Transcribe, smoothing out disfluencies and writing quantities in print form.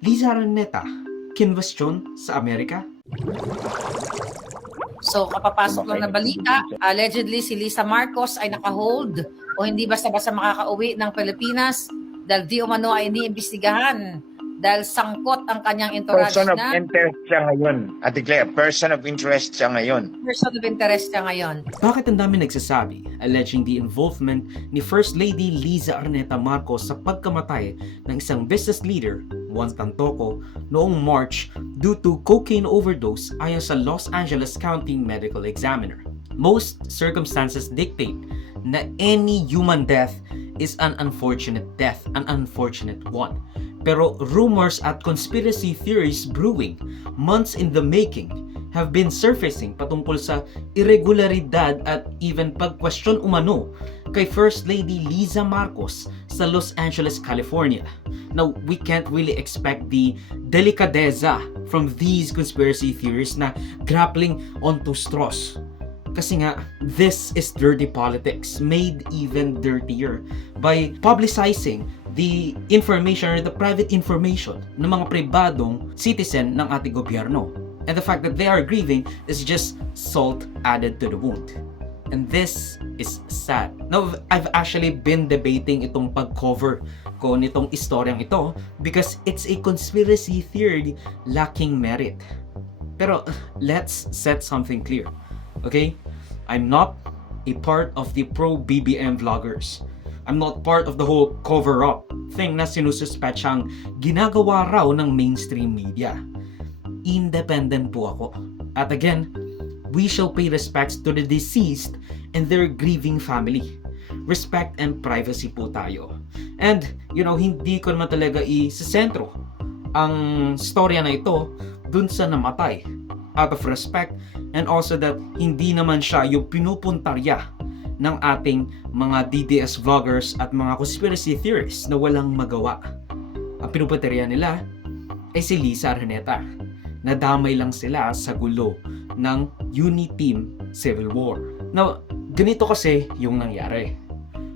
Liza Araneta, kinwestiyon sa Amerika? So, kapapasok lang na balita, allegedly si Lisa Marcos ay naka-hold o hindi basta-basta makakauwi ng Pilipinas dahil di umano ay iniimbestigahan dahil sangkot ang kanyang entourage Person of na interest siya ngayon. At declare, person of interest siya ngayon. person of interest niya ngayon. Bakit ang dami nagsasabi, alleging the involvement ni First Lady Liza Araneta Marcos sa pagkamatay ng isang business leader, Juan Tantoco, noong March due to cocaine overdose ayon sa Los Angeles County Medical Examiner. Most circumstances dictate na any human death is an unfortunate death, an unfortunate one. Pero rumors at conspiracy theories brewing, months in the making, have been surfacing patungkol sa irregularidad at even pag-question umano kay First Lady Liza Marcos sa Los Angeles, California. Now, we can't really expect the delicadeza from these conspiracy theories na grappling onto straws. Kasi nga, this is dirty politics, made even dirtier by publicizing the information or the private information ng mga pribadong citizen ng ating gobyerno. And the fact that they are grieving is just salt added to the wound. And this is sad. Now, I've actually been debating itong pag-cover ko nitong istoryang ito because it's a conspiracy theory lacking merit. Pero let's set something clear. Okay? I'm not a part of the pro-BBM vloggers. I'm not part of the whole cover-up thing na sinususpetsang ginagawa raw ng mainstream media. Independent po ako. At again, we shall pay respects to the deceased and their grieving family. Respect and privacy po tayo. And, hindi ko naman talaga isasentro ang storya na ito dun sa namatay. Out of respect and also that hindi naman siya yung pinupuntarya ng ating mga DDS vloggers at mga conspiracy theorists na walang magawa. Ang pinupuntarya nila ay si Liza Araneta. Nadamay lang sila sa gulo ng Uniteam Civil War. Now, ganito kasi yung nangyari.